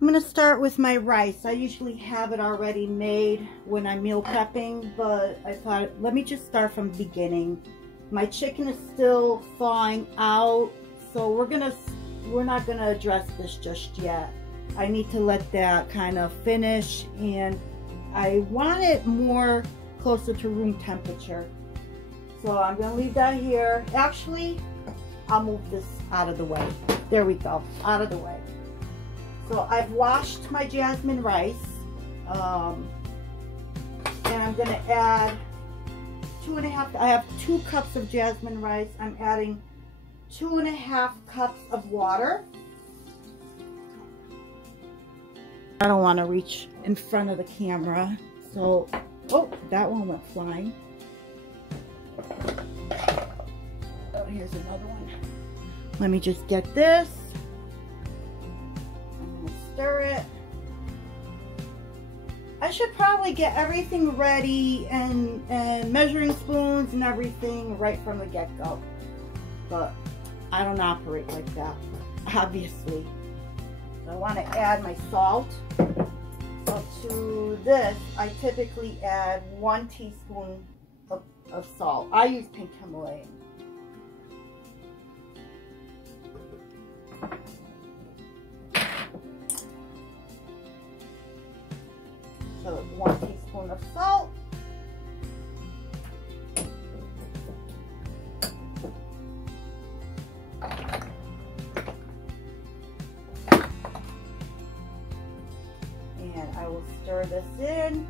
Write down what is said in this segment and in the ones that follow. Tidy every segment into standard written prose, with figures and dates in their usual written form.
I'm gonna start with my rice. I usually have it already made when I'm meal prepping, but I thought, let me just start from the beginning. My chicken is still thawing out, so we're not gonna address this just yet. I need to let that kind of finish, and I want it more closer to room temperature. So I'm gonna leave that here. Actually, I'll move this out of the way. There we go, out of the way. So I've washed my jasmine rice, and I'm going to add I have 2 cups of jasmine rice. I'm adding 2.5 cups of water. I don't want to reach in front of the camera, so, oh, that one went flying. Oh, here's another one. Let me just get this. Stir it. I should probably get everything ready and measuring spoons and everything right from the get-go, but I don't operate like that, obviously. So I want to add my salt. So to this, I typically add 1 teaspoon of salt. I use pink Himalayan. So 1 teaspoon of salt. And I will stir this in.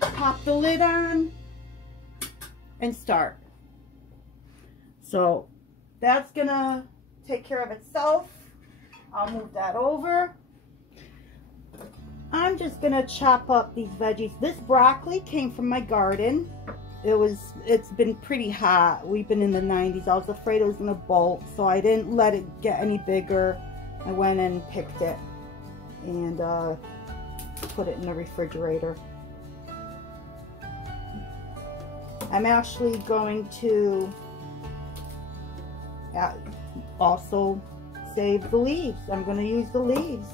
Pop the lid on and start. So that's gonna take care of itself. I'll move that over. I'm just gonna chop up these veggies. This broccoli came from my garden. It's been pretty hot. We've been in the 90s. I was afraid it was gonna bolt, so I didn't let it get any bigger. I went and picked it and put it in the refrigerator. I'm actually going to also save the leaves. I'm going to use the leaves.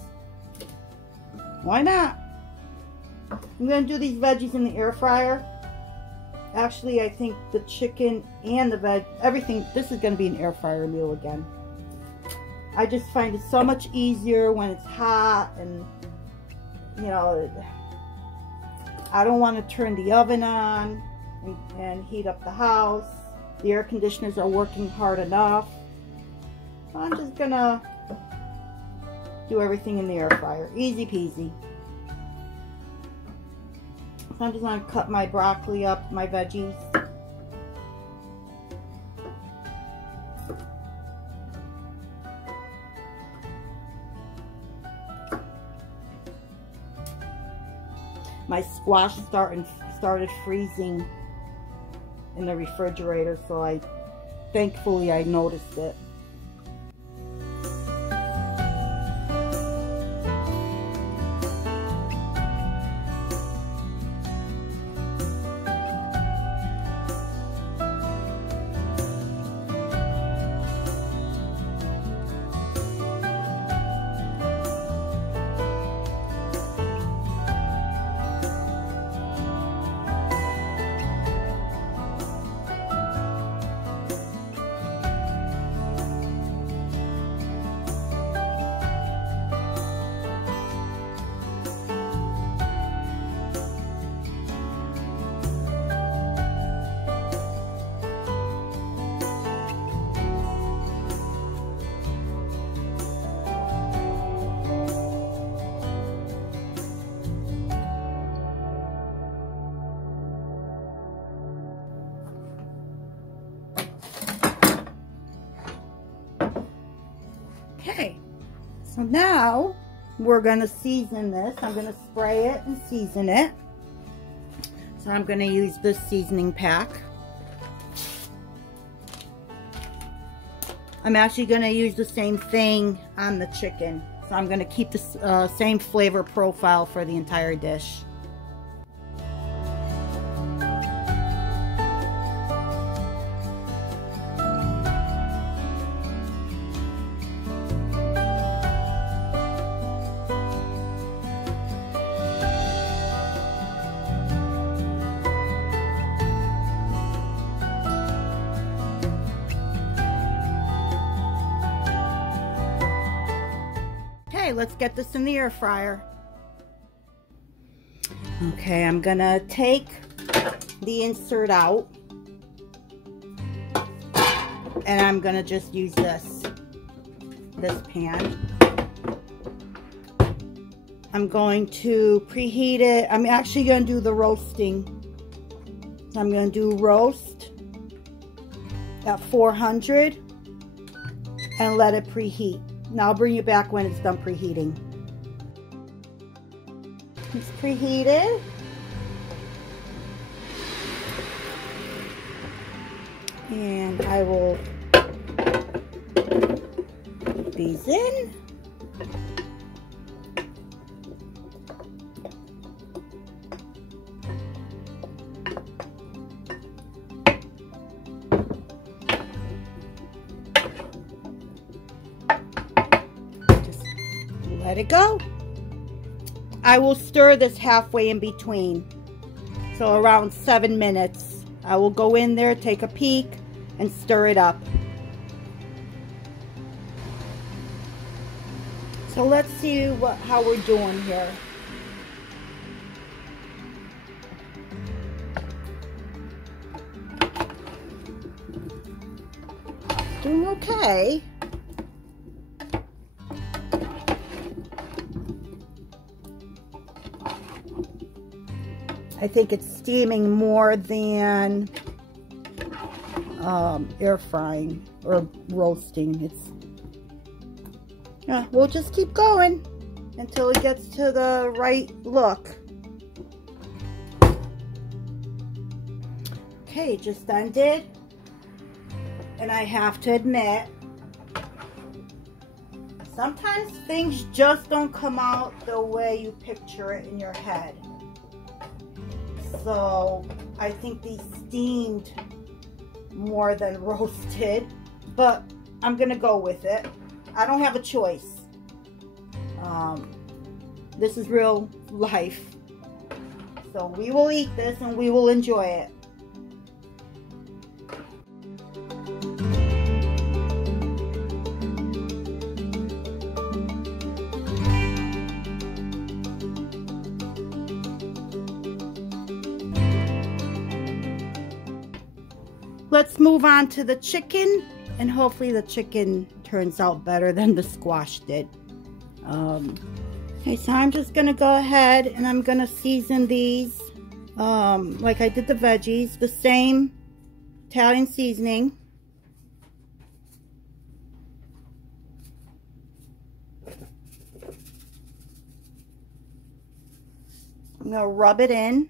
Why not? I'm going to do these veggies in the air fryer. Actually, I think the chicken and the everything, this is going to be an air fryer meal again. I just find it so much easier when it's hot, and you know, I don't want to turn the oven on and heat up the house. The air conditioners are working hard enough. So I'm just gonna do everything in the air fryer. Easy peasy. So I'm just gonna cut my broccoli up, my veggies. My squash started freezing in the refrigerator, so thankfully I noticed it. Okay, so now we're going to season this. I'm going to spray it and season it. So I'm going to use this seasoning pack. I'm actually going to use the same thing on the chicken. So I'm going to keep the same flavor profile for the entire dish. Okay, let's get this in the air fryer. Okay, I'm gonna take the insert out, and I'm gonna just use this pan. I'm going to preheat it. I'm actually gonna do the roasting. So I'm gonna do roast at 400 and let it preheat. Now I'll bring you back when it's done preheating. It's preheated. And I will put these in. Just let it go. I will stir this halfway in between, so around 7 minutes. I will go in there, take a peek, and stir it up. So let's see how we're doing here. Doing okay. I think it's steaming more than air frying or roasting. Yeah, we'll just keep going until it gets to the right look. Okay, just ended. And I have to admit, sometimes things just don't come out the way you picture it in your head. So I think these steamed more than roasted, but I'm gonna go with it. I don't have a choice. This is real life. So we will eat this and we will enjoy it. Let's move on to the chicken, and hopefully the chicken turns out better than the squash did. Okay, so I'm just gonna go ahead and I'm gonna season these like I did the veggies, the same Italian seasoning. I'm gonna rub it in.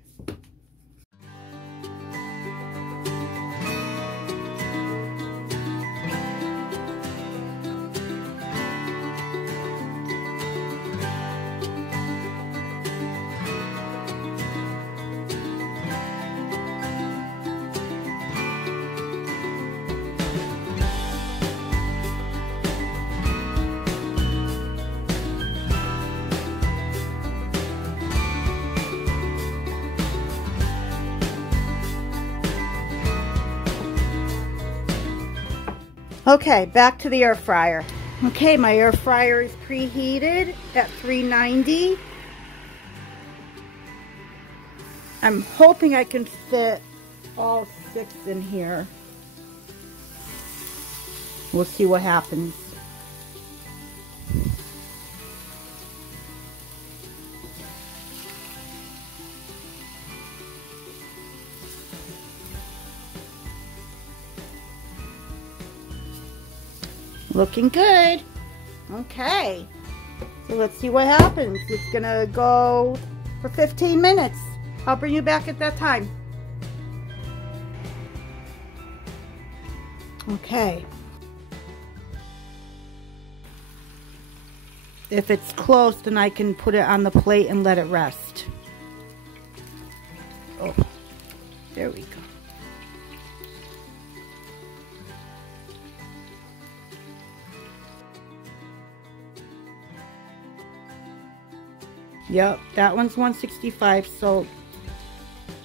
Okay, back to the air fryer. Okay, my air fryer is preheated at 390. I'm hoping I can fit all 6 in here. We'll see what happens. Looking good. Okay, so let's see what happens. It's gonna go for 15 minutes. I'll bring you back at that time. Okay. If it's close, then I can put it on the plate and let it rest. Oh, there we go. Yep, that one's 165, so,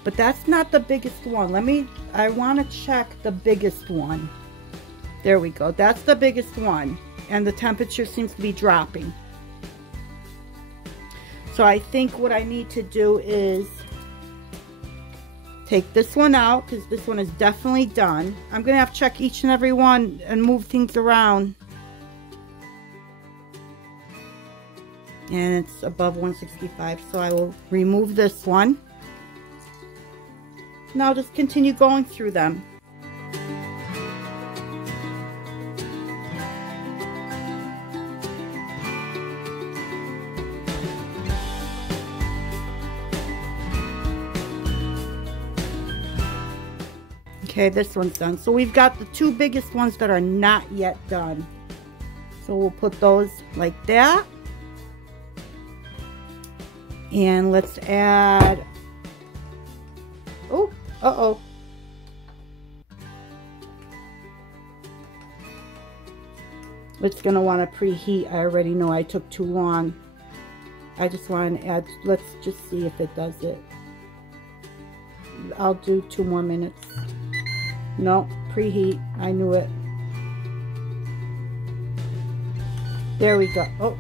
but that's not the biggest one. I want to check the biggest one. There we go. That's the biggest one, and the temperature seems to be dropping. So I think what I need to do is take this one out, because this one is definitely done. I'm gonna have to check each and every one and move things around. And it's above 165, so I will remove this one. Now I'll just continue going through them. Okay, this one's done. So we've got the two biggest ones that are not yet done. So we'll put those like that. And let's add, oh, uh-oh. It's gonna wanna preheat. I already know I took too long. I just want to add, let's just see if it does it. I'll do 2 more minutes. No, preheat. I knew it. There we go. Oh,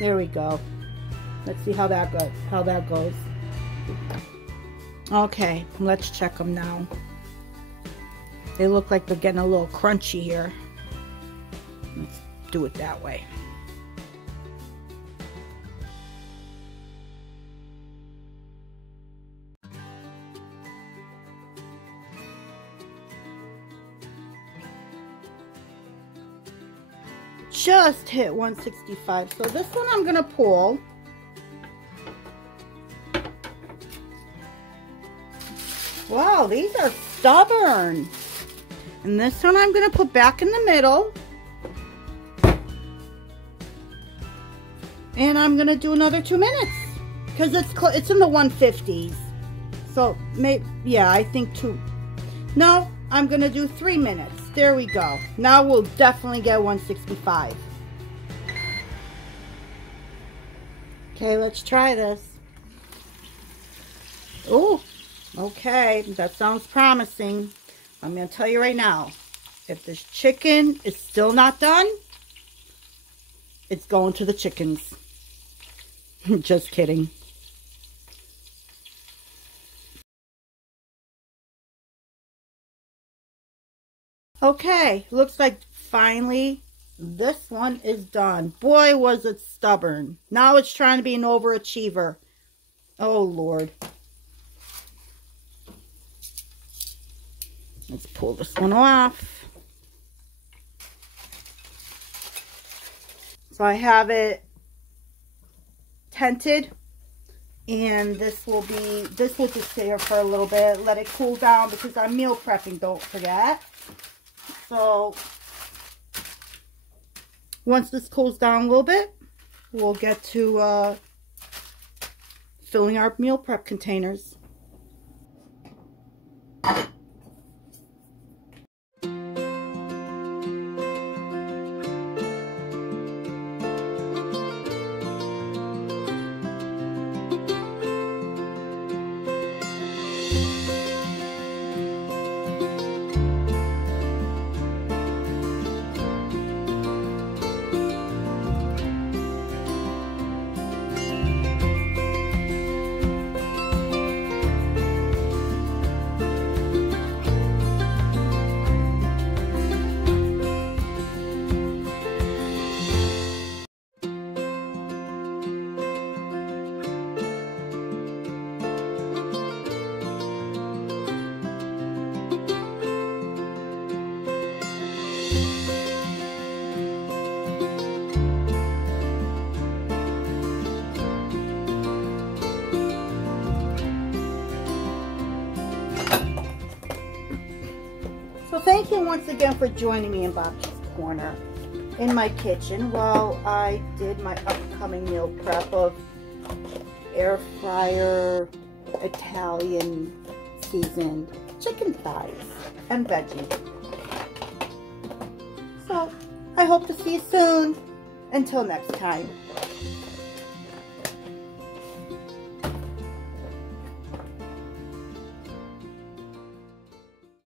there we go. Let's see how that goes. Okay, let's check them now. They look like they're getting a little crunchy here. Let's do it that way. Just hit 165. So this one I'm gonna pull. Wow, these are stubborn. And this one I'm gonna put back in the middle. And I'm gonna do another 2 minutes because it's in the 150s. So maybe, yeah, I think 2. No, I'm gonna do 3 minutes. There we go. Now we'll definitely get 165. Okay, let's try this. Oh, okay, that sounds promising. I'm gonna tell you right now, if this chicken is still not done, it's going to the chickens. Just kidding. Okay, looks like finally this one is done. Boy, was it stubborn. Now it's trying to be an overachiever. Oh, Lord. Let's pull this one off. So I have it tented, and this will just stay here for a little bit, let it cool down because I'm meal prepping, don't forget. So once this cools down a little bit, we'll get to filling our meal prep containers. Thank you once again for joining me in Bopchi's Corner in my kitchen while I did my upcoming meal prep of air fryer Italian seasoned chicken thighs and veggie. So I hope to see you soon. Until next time.